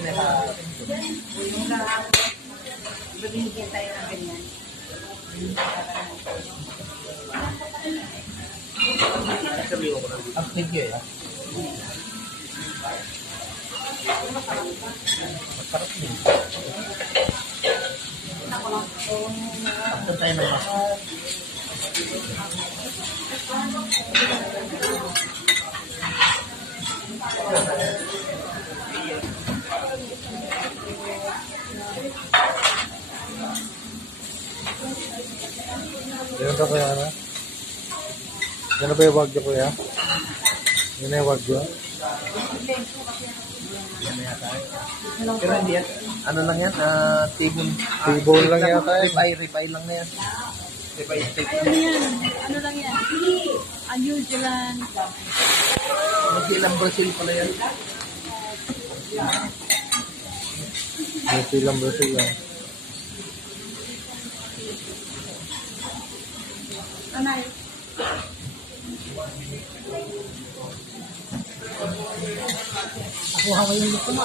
Yung lang, binigyan tayo ng ganyan. Ang tigyo eh. Masarap yun. Ito tayo naman. Yan ba kaya na? Yan ba yung wagyo kuya? Yan na yung wagyo? Yan na yata. Pero hindi yan. Ano lang yan? Tibon lang yata. Ribeye lang na yan. Ribeye steak. Ano yan? Ano lang yan? New Zealand. New Zealand, Brazil pala yan. New Zealand, Brazil yan. Anay. Ako hawayin mo ko na.